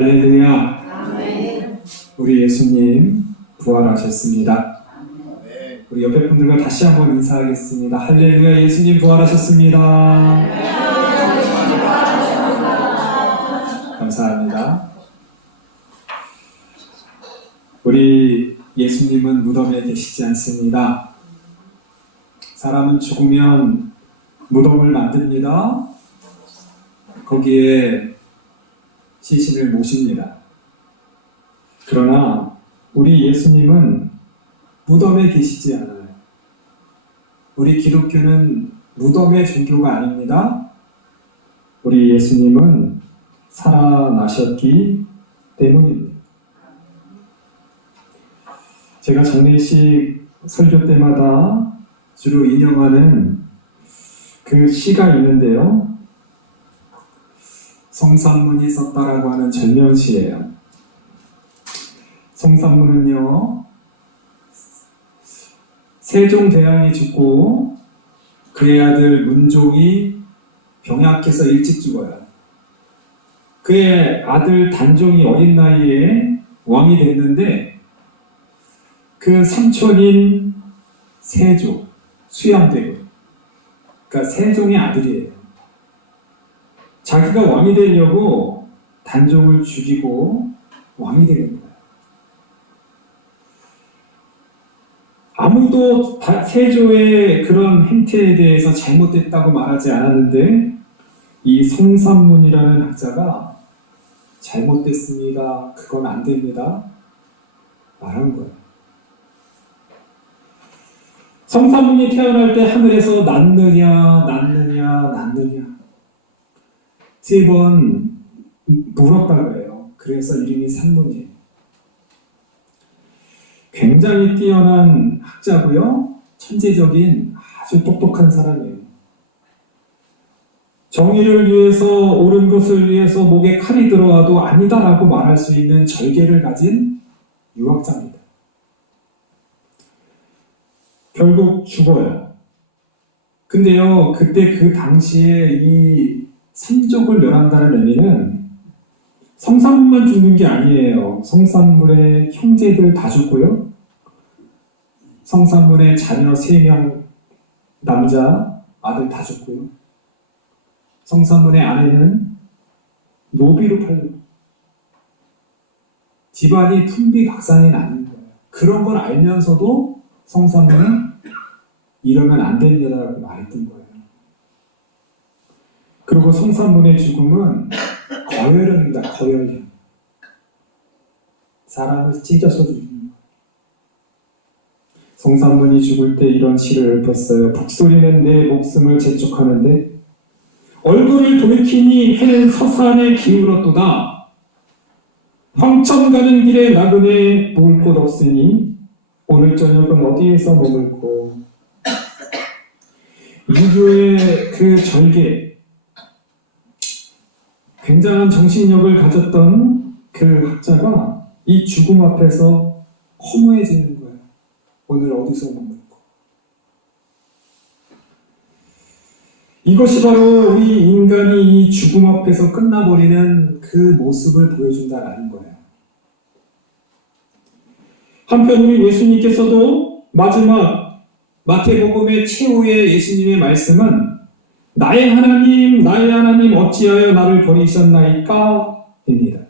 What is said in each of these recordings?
할렐루야. 우리 예수님 부활하셨습니다. 우리 옆에 분들과 다시 한번 인사하겠습니다. 할렐루야. 예수님 부활하셨습니다. 감사합니다. 우리 예수님은 무덤에 계시지 않습니다. 사람은 죽으면 무덤을 만듭니다. 거기에 시신을 모십니다. 그러나 우리 예수님은 무덤에 계시지 않아요. 우리 기독교는 무덤의 종교가 아닙니다. 우리 예수님은 살아나셨기 때문입니다. 제가 장례식 설교 때마다 주로 인용하는 그 시가 있는데요. 성삼문이 썼다라고 하는 절명시예요. 성삼문은요, 세종대왕이 죽고 그의 아들 문종이 병약해서 일찍 죽어요. 그의 아들 단종이 어린 나이에 왕이 됐는데 그 삼촌인 세조, 수양대군, 그러니까 세종의 아들이에요. 자기가 왕이 되려고 단종을 죽이고 왕이 되는 거예요. 아무도 세조의 그런 행태에 대해서 잘못됐다고 말하지 않았는데 이 성삼문이라는 학자가 잘못됐습니다. 그건 안 됩니다. 말한 거예요. 성삼문이 태어날 때 하늘에서 낳느냐 3번 물었다고 해요. 그래서 이름이 삼문이에요. 굉장히 뛰어난 학자고요. 천재적인 아주 똑똑한 사람이에요. 정의를 위해서, 옳은 것을 위해서 목에 칼이 들어와도 아니다라고 말할 수 있는 절개를 가진 유학자입니다. 결국 죽어요. 근데요, 그때 그 당시에 이 삼족을 멸한다는 의미는 성삼문만 죽는 게 아니에요. 성삼문의 형제들 다 죽고요. 성삼문의 자녀 3명 남자 아들 다 죽고요. 성삼문의 아내는 노비로 팔리고 집안이 풍비박산이 나는 거예요. 그런 걸 알면서도 성삼문은 이러면 안 됩니다라고 말했던 거예요. 그리고 성삼문의 죽음은 거열형입니다. 거열형. 사람을 찢어서 죽는 거예요. 성삼문이 죽을 때 이런 시를 읊었어요. 북소리는 내 목숨을 재촉하는데 얼굴을 돌이키니 해는 서산에 기울었도다. 황천 가는 길에 나그네 볼 곳 없으니 오늘 저녁은 어디에서 머물고. 유교의 그 절개, 굉장한 정신력을 가졌던 그 학자가 이 죽음 앞에서 허무해지는 거예요. 오늘 어디서 머물고. 이것이 바로 우리 인간이 이 죽음 앞에서 끝나버리는 그 모습을 보여준다라는 거예요. 한편 우리 예수님께서도 마지막 마태복음의 최후의 예수님의 말씀은 나의 하나님 어찌하여 나를 버리셨나이까? 입니다.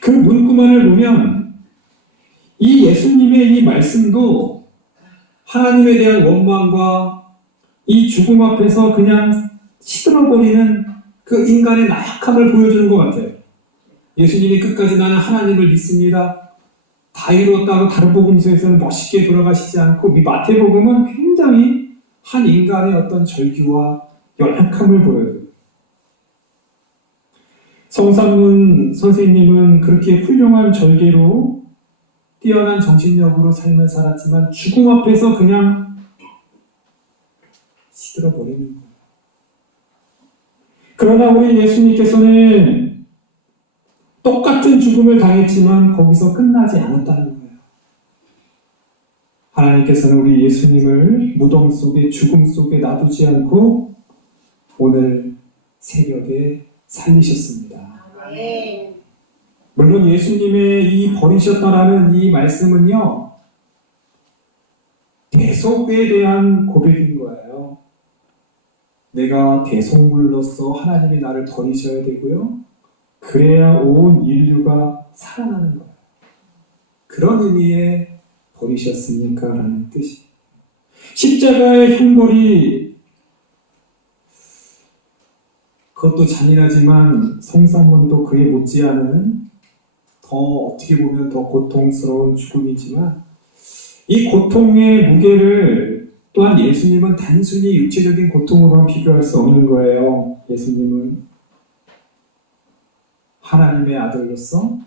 그 문구만을 보면 이 예수님의 이 말씀도 하나님에 대한 원망과 이 죽음 앞에서 그냥 시들어버리는 그 인간의 나약함을 보여주는 것 같아요. 예수님이 끝까지 나는 하나님을 믿습니다. 다 이루었다고 다른 복음서에서는 멋있게 돌아가시지 않고 이 마태복음은 굉장히 한 인간의 어떤 절규와 연약함을 보여줘요. 성삼문 선생님은 그렇게 훌륭한 절개로 뛰어난 정신력으로 삶을 살았지만 죽음 앞에서 그냥 시들어버리는 거예요. 그러나 우리 예수님께서는 똑같은 죽음을 당했지만 거기서 끝나지 않았다는 거예요. 하나님께서는 우리 예수님을 무덤 속에, 죽음 속에 놔두지 않고 오늘 새벽에 살리셨습니다. 물론 예수님의 이 버리셨다라는 이 말씀은요, 대속에 대한 고백인 거예요. 내가 대속물로서 하나님이 나를 버리셔야 되고요. 그래야 온 인류가 살아나는 거예요. 그런 의미에 버리셨습니까? 라는 뜻이. 십자가의 형벌이 그것도 잔인하지만 성산문도 그에 못지않은 더 어떻게 보면 더 고통스러운 죽음이지만 이 고통의 무게를 또한 예수님은 단순히 육체적인 고통으로만 비교할 수 없는 거예요. 예수님은 하나님의 아들로서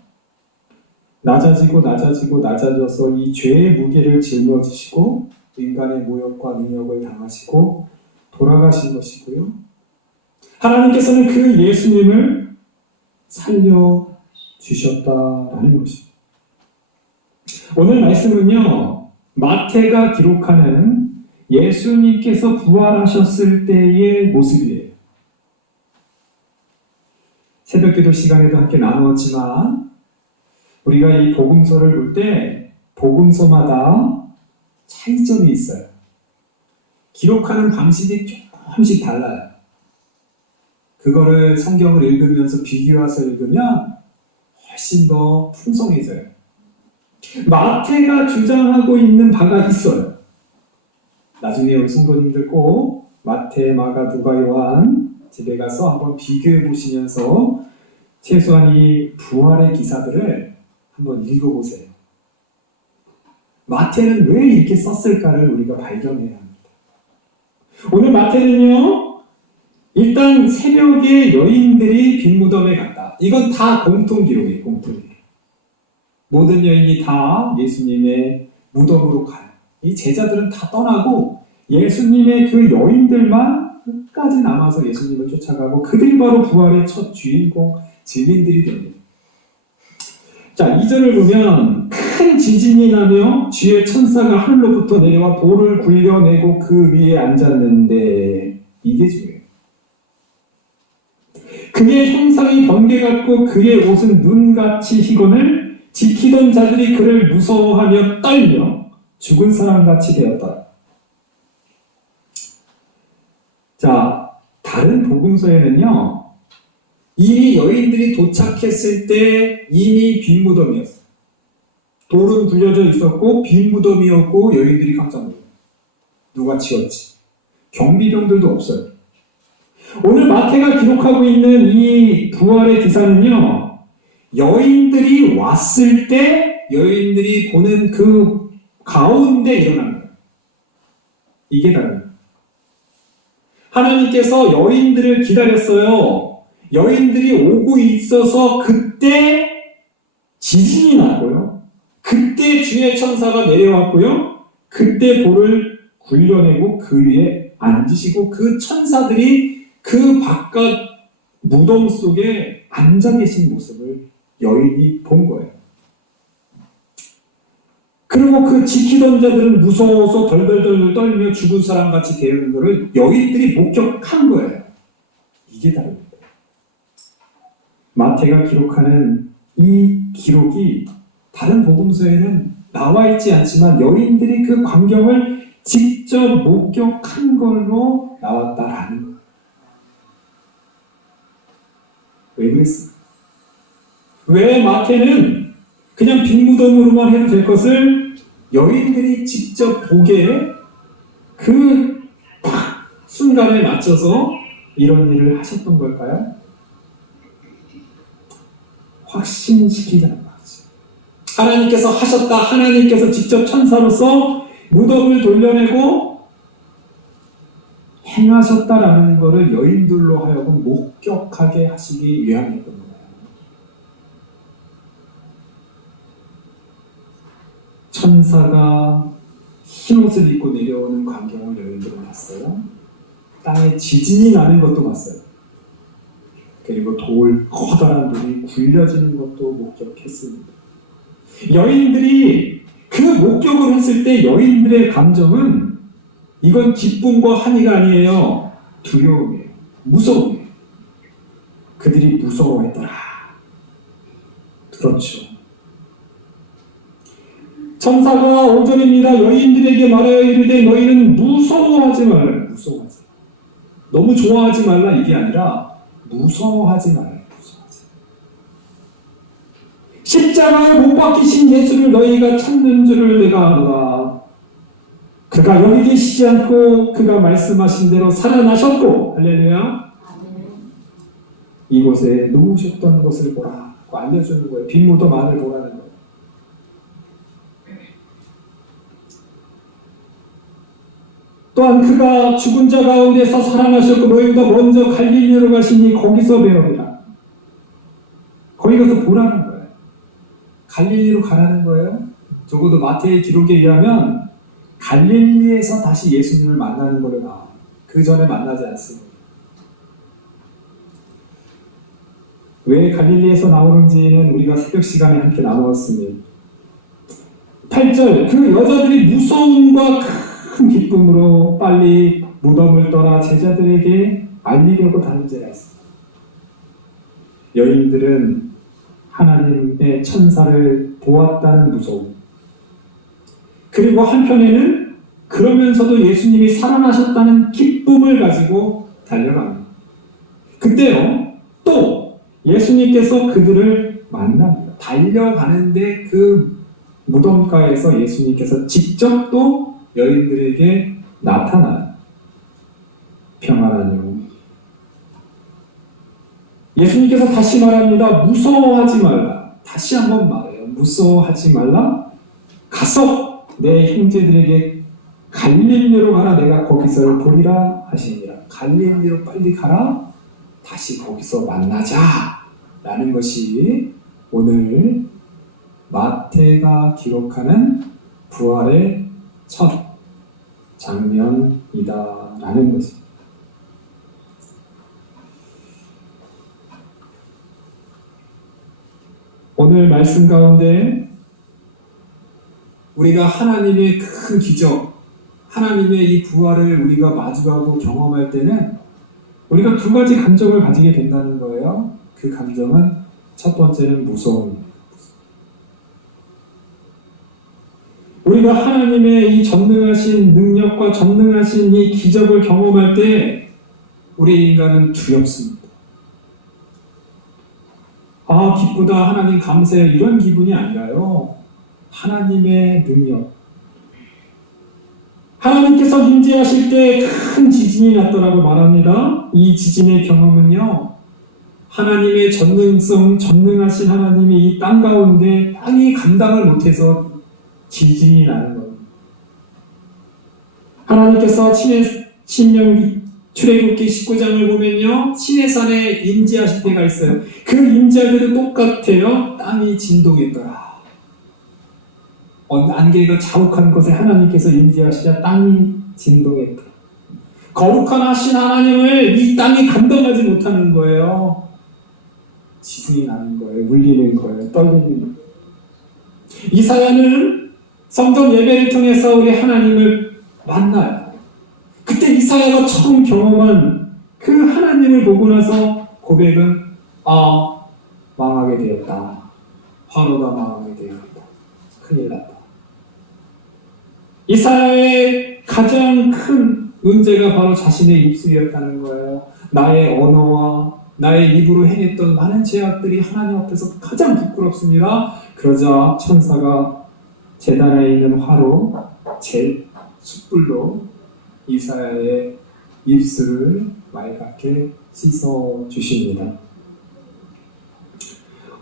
낮아져서 이 죄의 무게를 짊어지시고 인간의 모욕과 능력을 당하시고 돌아가신 것이고요. 하나님께서는 그 예수님을 살려주셨다라는 것입니다. 오늘 말씀은요, 마태가 기록하는 예수님께서 부활하셨을 때의 모습이에요. 새벽기도 시간에도 함께 나누었지만 우리가 이 복음서를 볼 때 복음서마다 차이점이 있어요. 기록하는 방식이 조금씩 달라요. 그거를 성경을 읽으면서 비교해서 읽으면 훨씬 더 풍성해져요. 마태가 주장하고 있는 바가 있어요. 나중에 우리 성도님들 꼭 마태, 마가, 누가, 요한 집에 가서 한번 비교해 보시면서 최소한 이 부활의 기사들을 한번 읽어보세요. 마태는 왜 이렇게 썼을까를 우리가 발견해야 합니다. 오늘 마태는요, 일단 새벽에 여인들이 빈 무덤에 갔다. 이건 다 공통 기록이에요. 공통 기록. 모든 여인이 다 예수님의 무덤으로 가요. 이 제자들은 다 떠나고 예수님의 그 여인들만 끝까지 남아서 예수님을 쫓아가고 그들이 바로 부활의 첫 주인공, 증인들이 됩니다. 자, 2절을 보면 큰 지진이 나며 주의 천사가 하늘로부터 내려와 돌을 굴려내고 그 위에 앉았는데, 이게 중요해요. 그의 형상이 번개 같고 그의 옷은 눈같이 희건을 지키던 자들이 그를 무서워하며 떨며 죽은 사람같이 되었다. 자, 다른 복음서에는요, 이미 여인들이 도착했을 때 이미 빈 무덤이었어요. 돌은 굴려져 있었고 빈 무덤이었고 여인들이 깜짝 놀랐어요. 누가 치웠지? 경비병들도 없어요. 오늘 마태가 기록하고 있는 이 부활의 기사는요, 여인들이 왔을 때 여인들이 보는 그 가운데 일어난 거예요. 이게 다릅니다. 하나님께서 여인들을 기다렸어요. 여인들이 오고 있어서 그때 지진이 났고요. 그때 주의 천사가 내려왔고요. 그때 돌을 굴려내고 그 위에 앉으시고 그 천사들이 그 바깥 무덤 속에 앉아 계신 모습을 여인이 본 거예요. 그리고 그 지키던 자들은 무서워서 덜덜덜 떨며 죽은 사람같이 되는 것을 여인들이 목격한 거예요. 이게 다릅니다. 마태가 기록하는 이 기록이 다른 복음서에는 나와 있지 않지만 여인들이 그 광경을 직접 목격한 걸로 나왔다라는 거예요. 왜 그랬을까? 왜 마태는 그냥 빈 무덤으로만 해도 될 것을 여인들이 직접 보게 그 순간에 맞춰서 이런 일을 하셨던 걸까요? 확신시키자는 거지. 하나님께서 하셨다. 하나님께서 직접 천사로서 무덤을 돌려내고 행하셨다라는 것을 여인들로 하여금 목격하게 하시기 위함이었던 거예요. 천사가 흰옷을 입고 내려오는 광경을 여인들은 봤어요. 땅에 지진이 나는 것도 봤어요. 그리고 커다란 돌이 굴려지는 것도 목격했습니다. 여인들이 그 목격을 했을 때 여인들의 감정은 이건 기쁨과 환희가 아니에요. 두려움이에요. 무서움이에요. 그들이 무서워했더라. 그렇죠. 천사가 5절입니다. 여인들에게 말하여 이르되 너희는 무서워하지 말라. 무서워하지 말라. 너무 좋아하지 말라 이게 아니라 무서워하지 말라. 무서워하지. 십자가에 못 박히신 예수를 너희가 찾는 줄을 내가 아노라. 그가 여기 계시지 않고 그가 말씀하신 대로 살아나셨고, 할렐루야. 이곳에 누우셨던 것을 보라. 알려주는 거예요. 빈 무덤 안을 보라는 거예요. 또한 그가 죽은 자 가운데서 살아나셨고 너희보다 먼저 갈릴리로 가시니 거기서 배우리라. 거기 가서 보라는 거예요. 갈릴리로 가라는 거예요. 적어도 마태의 기록에 의하면 갈릴리에서 다시 예수님을 만나는 걸로 나와요. 그 전에 만나지 않습니다. 왜 갈릴리에서 나오는지는 우리가 새벽 시간에 함께 나누었습니다. 8절, 그 여자들이 무서움과 큰 기쁨으로 빨리 무덤을 떠나 제자들에게 알리려고 다른지라 했습니다. 여인들은 하나님의 천사를 보았다는 무서움, 그리고 한편에는 그러면서도 예수님이 살아나셨다는 기쁨을 가지고 달려갑니다. 그때요, 또 예수님께서 그들을 만납니다. 달려가는데 그 무덤가에서 예수님께서 직접 또 여인들에게 나타나요. 평안하뇨. 예수님께서 다시 말합니다. 무서워하지 말라. 다시 한번 말해요. 무서워하지 말라. 가서 내 형제들에게 갈릴리로 가라. 내가 거기서 보리라 하시니라. 갈릴리로 빨리 가라. 다시 거기서 만나자. 라는 것이 오늘 마태가 기록하는 부활의 첫 장면이다라는 것입니다. 오늘 말씀 가운데 우리가 하나님의 큰 기적, 하나님의 이 부활을 우리가 마주하고 경험할 때는 우리가 두 가지 감정을 가지게 된다는 거예요. 그 감정은 첫 번째는 무서움입니다. 우리가 하나님의 이 전능하신 능력과 전능하신 이 기적을 경험할 때 우리 인간은 두렵습니다. 아, 기쁘다, 하나님 감사해, 이런 기분이 아니라요. 하나님의 능력. 하나님께서 임재하실 때 큰 지진이 났더라고 말합니다. 이 지진의 경험은요, 하나님의 전능성, 전능하신 하나님이 이 땅 가운데 땅이 감당을 못해서 지진이 나는 겁니다. 하나님께서 출애굽기 19장을 보면요, 시내산에 임재하실 때가 있어요. 그 임재할 때도 똑같아요. 땅이 진동했더라. 안개가 자욱한 곳에 하나님께서 임재하시자 땅이 진동했더라. 거룩한 하신 하나님을 이 땅이 감당하지 못하는 거예요. 지진이 나는 거예요. 울리는 거예요. 떨리는 거예요. 이사야는 성전 예배를 통해서 우리 하나님을 만나요. 그때 이사야가 처음 경험한 그 하나님을 보고 나서 고백은 망하게 되었다. 화로가 망하게 되었다. 큰일 났다. 이사야의 가장 큰 문제가 바로 자신의 입술이었다는 거예요. 나의 언어와 나의 입으로 행했던 많은 죄악들이 하나님 앞에서 가장 부끄럽습니다. 그러자 천사가 제단에 있는 화로, 숯불로 이사야의 입술을 맑게 씻어주십니다.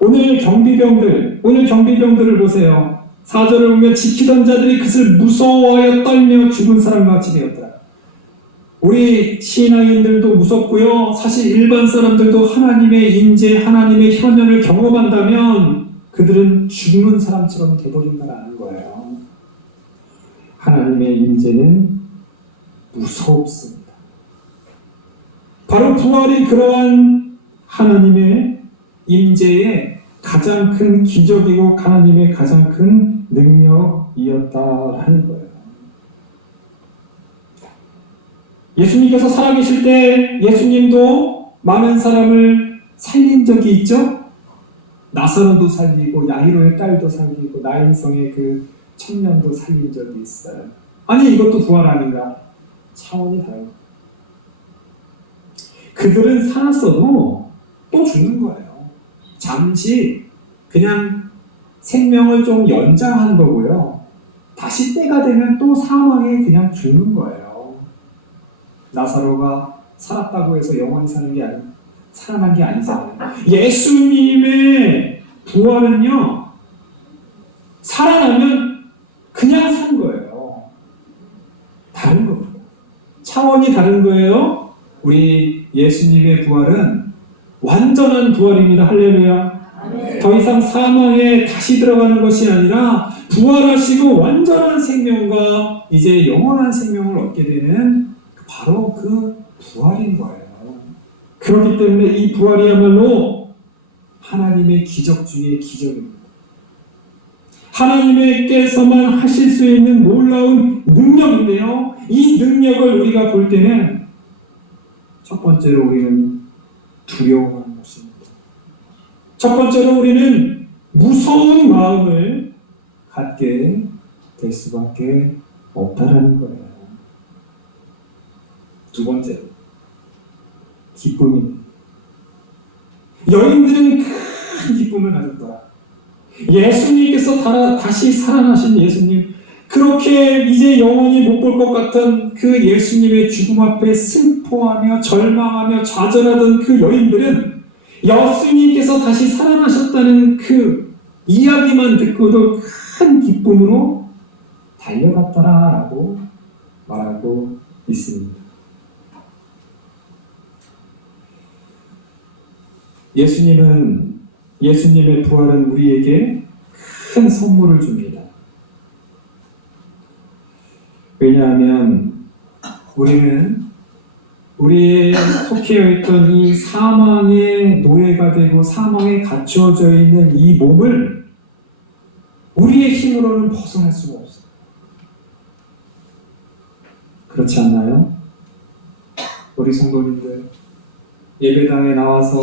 오늘 경비병들을 보세요. 4절을 보면 지키던 자들이 그것을 무서워하여 떨며 죽은 사람과 같이 되었더라. 우리 신앙인들도 무섭고요. 사실 일반 사람들도 하나님의 임재, 하나님의 현현을 경험한다면 그들은 죽는 사람처럼 돼버린다는 거예요. 하나님의 임재는 무섭습니다. 바로 부활이 그러한 하나님의 임재의 가장 큰 기적이고 하나님의 가장 큰 능력이었다라는 거예요. 예수님께서 살아계실 때 예수님도 많은 사람을 살린 적이 있죠? 나사로도 살리고 야이로의 딸도 살리고 나인성의 그 청년도 살린 적이 있어요. 아니 이것도 부활 아닌가? 차원이 다른 거예요. 그들은 살았어도 또 죽는 거예요. 잠시 그냥 생명을 좀 연장한 거고요. 다시 때가 되면 또 사망에 그냥 죽는 거예요. 나사로가 살았다고 해서 영원히 사는 게 아니에요. 살아난 게 아니잖아요. 예수님의 부활은요, 살아나면 그냥 산 거예요. 다른 겁니다. 차원이 다른 거예요. 우리 예수님의 부활은 완전한 부활입니다. 할렐루야. 더 이상 사망에 다시 들어가는 것이 아니라 부활하시고 완전한 생명과 이제 영원한 생명을 얻게 되는 바로 그 부활인 거예요. 그렇기 때문에 이 부활이야말로 하나님의 기적 중의 기적입니다. 하나님께서만 하실 수 있는 놀라운 능력인데요. 이 능력을 우리가 볼 때는 첫 번째로 우리는 두려워하는 것입니다. 첫 번째로 우리는 무서운 마음을 갖게 될 수밖에 없다라는 거예요. 두 번째로 기쁨입니다. 여인들은 큰 기쁨을 가졌더라. 예수님께서 다시 살아나신 예수님, 그렇게 이제 영원히 못 볼 것 같은 그 예수님의 죽음 앞에 슬퍼하며 절망하며 좌절하던 그 여인들은 예수님께서 다시 살아나셨다는 그 이야기만 듣고도 큰 기쁨으로 달려갔더라라고 말하고 있습니다. 예수님의 부활은 우리에게 큰 선물을 줍니다. 왜냐하면 우리는 우리의 속해 있던 이 사망의 노예가 되고 사망에 갇혀져 있는 이 몸을 우리의 힘으로는 벗어날 수가 없어요. 그렇지 않나요? 우리 성도님들 예배당에 나와서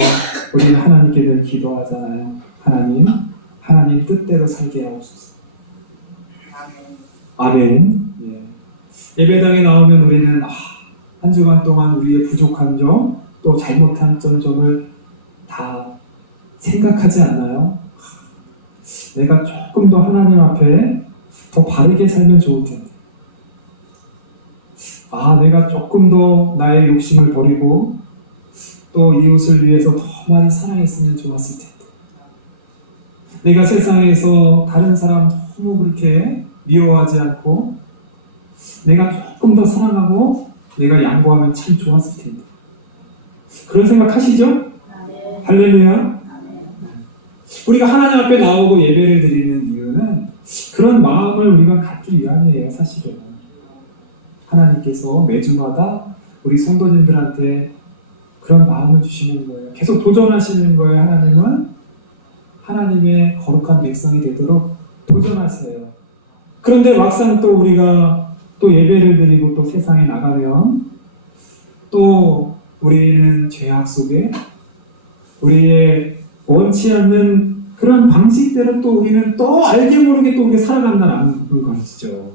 우리는 하나님께 늘 기도하잖아요. 하나님 뜻대로 살게 하옵소서. 아멘. 예배당에 나오면 우리는 한 주간 동안 우리의 부족한 점, 또 잘못한 점을 다 생각하지 않나요? 내가 조금 더 하나님 앞에 더 바르게 살면 좋을 텐데. 내가 조금 더 나의 욕심을 버리고 또 이웃을 위해서 더 많이 사랑했으면 좋았을 텐데. 내가 세상에서 다른 사람 너무 그렇게 미워하지 않고 내가 조금 더 사랑하고 내가 양보하면 참 좋았을 텐데. 그런 생각 하시죠? 네. 할렐루야. 네. 우리가 하나님 앞에 나오고 예배를 드리는 이유는 그런 마음을 우리가 갖기 위함이에요. 사실은 하나님께서 매주마다 우리 성도님들한테 그런 마음을 주시는 거예요. 계속 도전하시는 거예요. 하나님은 하나님의 거룩한 백성이 되도록 도전하세요. 그런데 막상 또 우리가 또 예배를 드리고 또 세상에 나가면 또 우리는 죄악 속에 우리의 원치 않는 그런 방식대로 또 우리는 또 알게 모르게 또 우리가 살아간다는 것이죠.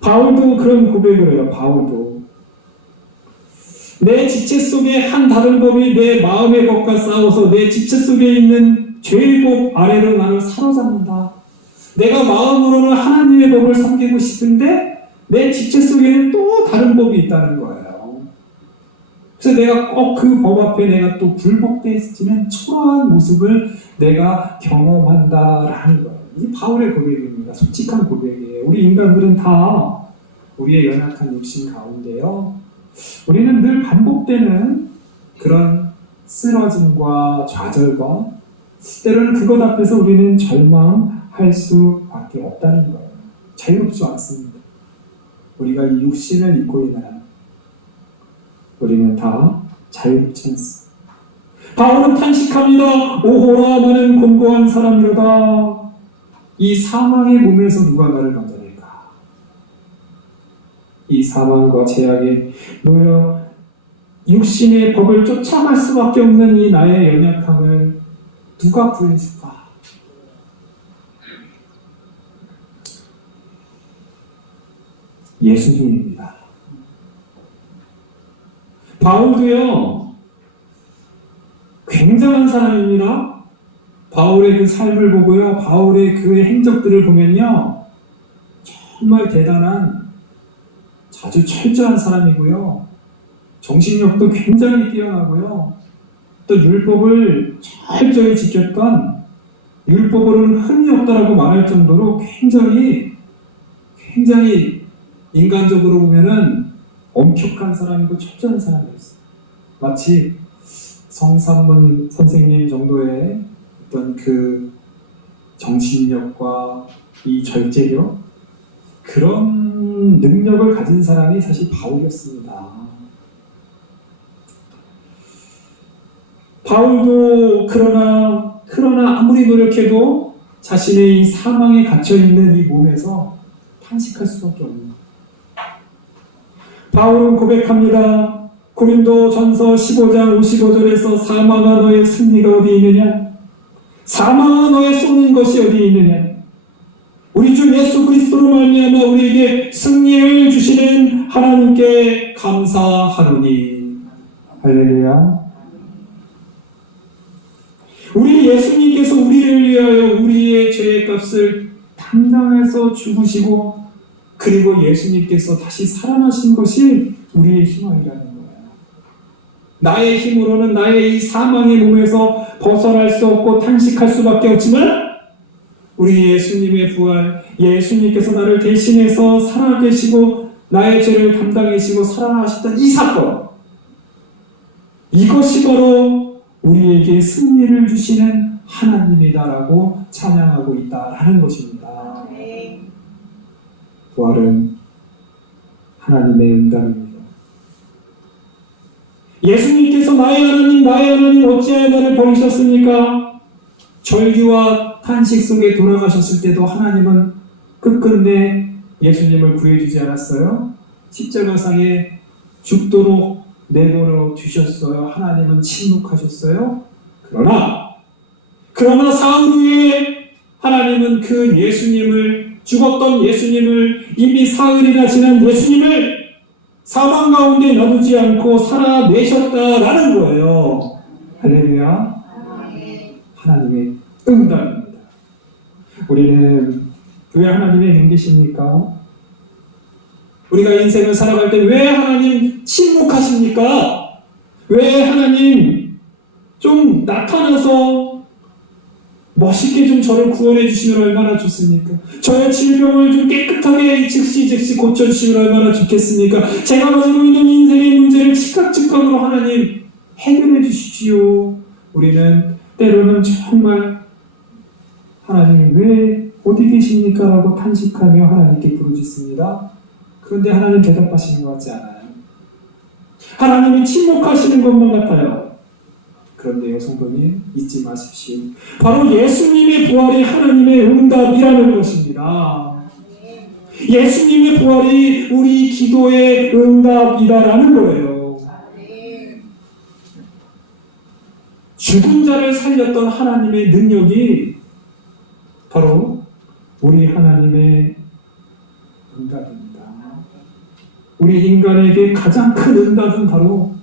바울도 그런 고백을 해요. 바울도 내 지체 속에 한 다른 법이 내 마음의 법과 싸워서 내 지체 속에 있는 죄의 법 아래로 나를 사로잡는다. 내가 마음으로는 하나님의 법을 섬기고 싶은데 내 지체 속에는 또 다른 법이 있다는 거예요. 그래서 내가 꼭 그 법 앞에 내가 또 굴복되어지는 초라한 모습을 내가 경험한다라는 거예요. 이 바울의 고백입니다. 솔직한 고백이에요. 우리 인간들은 다 우리의 연약한 욕심 가운데요. 우리는 늘 반복되는 그런 쓰러짐과 좌절과 때로는 그것 앞에서 우리는 절망할 수밖에 없다는 거예요. 자유롭지 않습니다. 우리가 이 육신을 입고 있는 한 우리는 다 자유롭지 않습니다. 바울은 탄식합니다. 오호라 나는 곤고한 사람이로다. 이 사망의 몸에서 누가 나를 건져낼까? 이 사망과 죄악에 놓여 육신의 법을 쫓아갈 수밖에 없는 이 나의 연약함을 누가 구해줄까? 예수님입니다. 바울도요, 굉장한 사람입니다. 바울의 그 삶을 보고요, 바울의 그 행적들을 보면요, 정말 대단한, 아주 철저한 사람이고요, 정신력도 굉장히 뛰어나고요, 또 율법을 철저히 지켰던, 율법으로는 흠이 없다라고 말할 정도로 굉장히 인간적으로 보면은 엄격한 사람이고 철저한 사람이었어요. 마치 성삼문 선생님 정도의 어떤 그 정신력과 이 절제력, 그런 능력을 가진 사람이 사실 바울이었습니다. 바울도 그러나 아무리 노력해도 자신의 이 사망에 갇혀있는 이 몸에서 탄식할 수밖에 없는 거예요. 바울은 고백합니다. 고린도 전서 15장 55절에서 사망아 너의 승리가 어디 있느냐? 사망아 너의 쏘는 것이 어디 있느냐? 우리 주 예수 그리스도로 말미암아 우리에게 승리를 주시는 하나님께 감사하노니. 할렐루야. 우리 예수님께서 우리를 위하여 우리의 죄의 값을 담당해서 죽으시고, 그리고 예수님께서 다시 살아나신 것이 우리의 희망이라는 거예요. 나의 힘으로는 나의 이 사망의 몸에서 벗어날 수 없고 탄식할 수밖에 없지만, 우리 예수님의 부활, 예수님께서 나를 대신해서 살아계시고 나의 죄를 담당하시고 살아나셨던 이 사건, 이것이 바로 우리에게 승리를 주시는 하나님이다라고 찬양하고 있다라는 것입니다. 부활은 하나님의 응답입니다. 예수님께서 나의 하나님 어찌하여 나를 버리셨습니까? 절규와 탄식 속에 돌아가셨을 때도 하나님은 끝끝내 예수님을 구해주지 않았어요. 십자가상에 죽도록 내버려 두셨어요. 하나님은 침묵하셨어요. 그러나 사흘 후에 하나님은 그 예수님을, 죽었던 예수님을, 이미 사흘이나 지난 예수님을 사망 가운데 놔두지 않고 살아내셨다라는 거예요. 할렐루야. 하나님의 응답입니다. 우리는 왜 하나님의 능계십니까? 우리가 인생을 살아갈 때 왜 하나님 침묵하십니까? 왜 하나님 좀 나타나서 멋있게 좀 저를 구원해 주시면 얼마나 좋습니까? 저의 질병을 좀 깨끗하게 즉시 고쳐주시면 얼마나 좋겠습니까? 제가 가지고 있는 인생의 문제를 즉각으로 하나님 해결해 주십시오. 우리는 때로는 정말 하나님 왜 어디 계십니까? 라고 탄식하며 하나님께 부르짖습니다. 그런데 하나님 대답하시는 것 같지 않아요. 하나님이 침묵하시는 것만 같아요. 그런데요, 성도님, 잊지 마십시오. 바로 예수님의 부활이 하나님의 응답이라는 것입니다. 예수님의 부활이 우리 기도의 응답이다라는 거예요. 죽은 자를 살렸던 하나님의 능력이 바로 우리 하나님의 응답입니다. 우리 인간에게 가장 큰 응답은 바로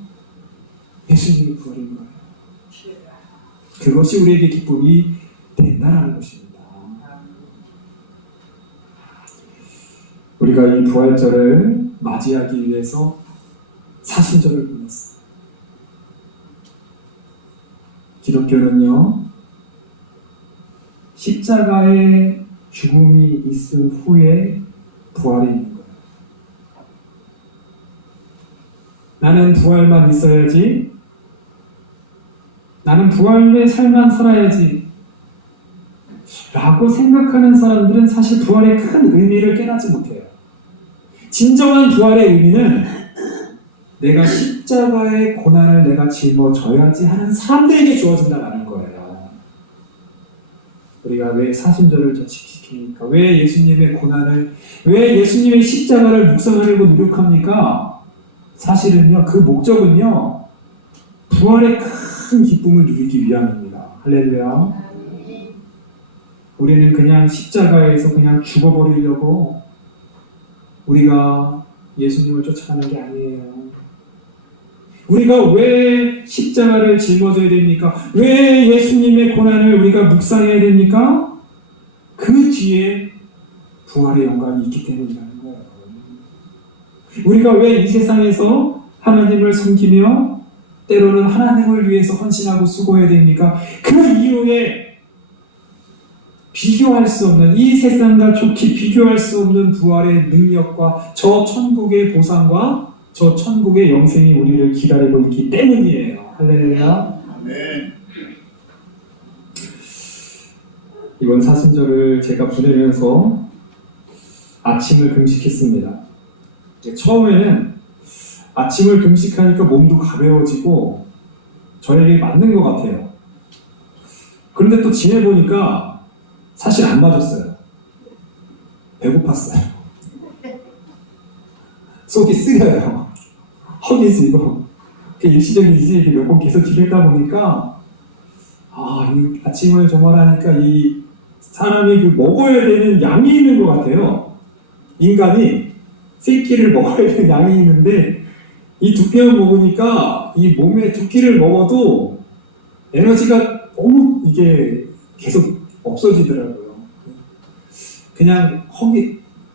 예수님의 부활인 거예요. 그것이 우리에게 기쁨이 된다라는 것입니다. 우리가 이 부활절을 맞이하기 위해서 사순절을 보냈어요. 기독교는요, 십자가의 죽음이 있은 후에 부활이 있는 거예요. 나는 부활만 있어야지, 나는 부활의 삶만 살아야지 라고 생각하는 사람들은 사실 부활의 큰 의미를 깨닫지 못해요. 진정한 부활의 의미는 내가 십자가의 고난을 내가 짊어져야지 하는 사람들에게 주어진다는 거예요. 우리가 왜 사순절을 지킵니까? 왜 예수님의 고난을, 왜 예수님의 십자가를 묵상하려고 노력합니까? 사실은요, 그 목적은요, 부활의 큰 기쁨을 누리기 위함입니다. 할렐루야. 우리는 그냥 십자가에서 그냥 죽어버리려고 우리가 예수님을 쫓아가는 게 아니에요. 우리가 왜 십자가를 짊어져야 됩니까? 왜 예수님의 고난을 우리가 묵상해야 됩니까? 그 뒤에 부활의 영광이 있기 때문이라는 거예요. 우리가 왜 이 세상에서 하나님을 섬기며 때로는 하나님을 위해서 헌신하고 수고해야 됩니까? 그 이유에 비교할 수 없는, 이 세상과 좋게 비교할 수 없는 부활의 능력과 저 천국의 보상과 저 천국의 영생이 우리를 기다리고 있기 때문이에요. 할렐루야. 아멘. 이번 사순절을 제가 보내면서 아침을 금식했습니다. 처음에는 아침을 금식하니까 몸도 가벼워지고 저에게 맞는 것 같아요. 그런데 또 지내보니까 사실 안 맞았어요. 배고팠어요. 속이 쓰려요. 허기지고 일시적이지 몇 번 계속 지내다 보니까 이 아침을 정말 하니까 이 사람이 그 먹어야 되는 양이 있는 것 같아요. 인간이 세 끼를 먹어야 되는 양이 있는데 이 두 끼만 먹으니까 이 몸에 두 끼를 먹어도 에너지가 너무 이게 계속 없어지더라고요. 그냥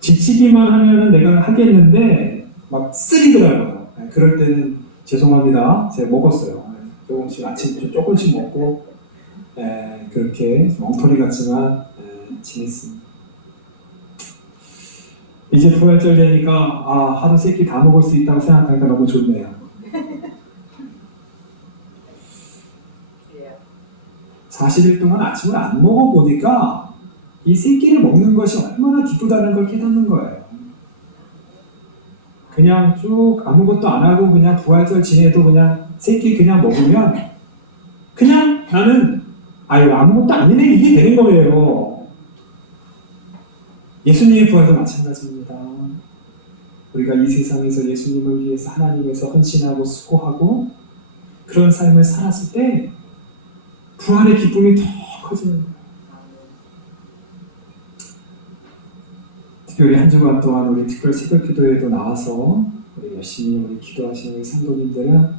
지치기만 하면은 내가 하겠는데 막 쓰리더라고요. 그럴 때는 죄송합니다. 제가 먹었어요. 조금씩 아침 조금씩 먹고 그렇게 엉터리 같지만 지냈습니다. 이제 부활절 되니까 하루 세 끼 다 먹을 수 있다고 생각하니까 너무 좋네요. (40일) 동안 아침을 안 먹어보니까 이 세 끼를 먹는 것이 얼마나 기쁘다는 걸 깨닫는 거예요. 그냥 쭉 아무것도 안 하고 그냥 부활절 지내도 그냥 세 끼 그냥 먹으면 그냥 나는 아무것도 아니네 이게 되는 거예요. 예수님의 부활도 마찬가지입니다. 우리가 이 세상에서 예수님을 위해서 하나님에서 헌신하고 수고하고 그런 삶을 살았을 때 부활의 기쁨이 더 커지는 거예요. 특별히 한 주간 동안 우리 특별 새벽 기도에도 나와서 우리 열심히 우리 기도하시는 우리 성도님들은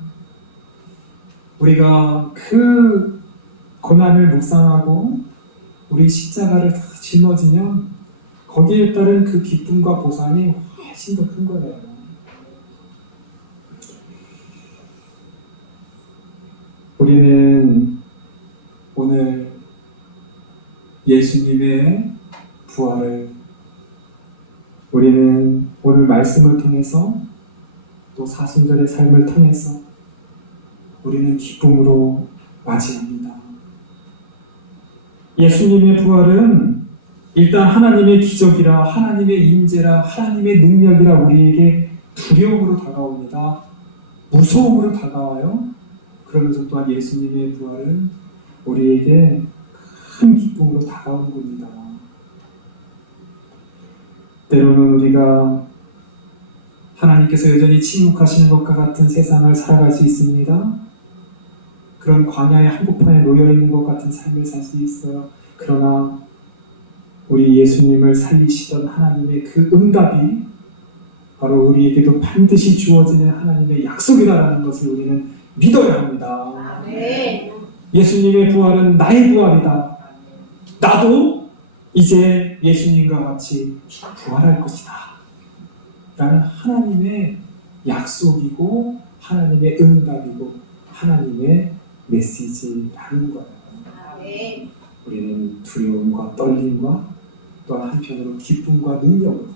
우리가 그 고난을 묵상하고 우리 십자가를 다 짊어지면 거기에 따른 그 기쁨과 보상이 훨씬 더 큰 거예요. 우리는 오늘 예수님의 부활을 우리는 오늘 말씀을 통해서 또 사순절의 삶을 통해서 우리는 기쁨으로 맞이합니다. 예수님의 부활은 일단 하나님의 기적이라, 하나님의 임재라, 하나님의 능력이라 우리에게 두려움으로 다가옵니다. 무서움으로 다가와요. 그러면서 또한 예수님의 부활은 우리에게 큰 기쁨으로 다가오는 겁니다. 때로는 우리가 하나님께서 여전히 침묵하시는 것과 같은 세상을 살아갈 수 있습니다. 그런 광야의 한복판에 놓여있는 것 같은 삶을 살 수 있어요. 그러나 우리 예수님을 살리시던 하나님의 그 응답이 바로 우리에게도 반드시 주어지는 하나님의 약속이다라는 것을 우리는 믿어야 합니다. 아멘. 예수님의 부활은 나의 부활이다. 나도 이제 예수님과 같이 부활할 것이다. 라는 하나님의 약속이고 하나님의 응답이고 하나님의 메시지라는 거예요. 아멘. 우리는 두려움과 떨림과 또한 한편으로 기쁨과 능력으로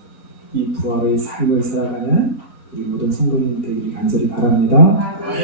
이 부활의 삶을 살아가는 우리 모든 성도님들 되기를 간절히 바랍니다. 아멘.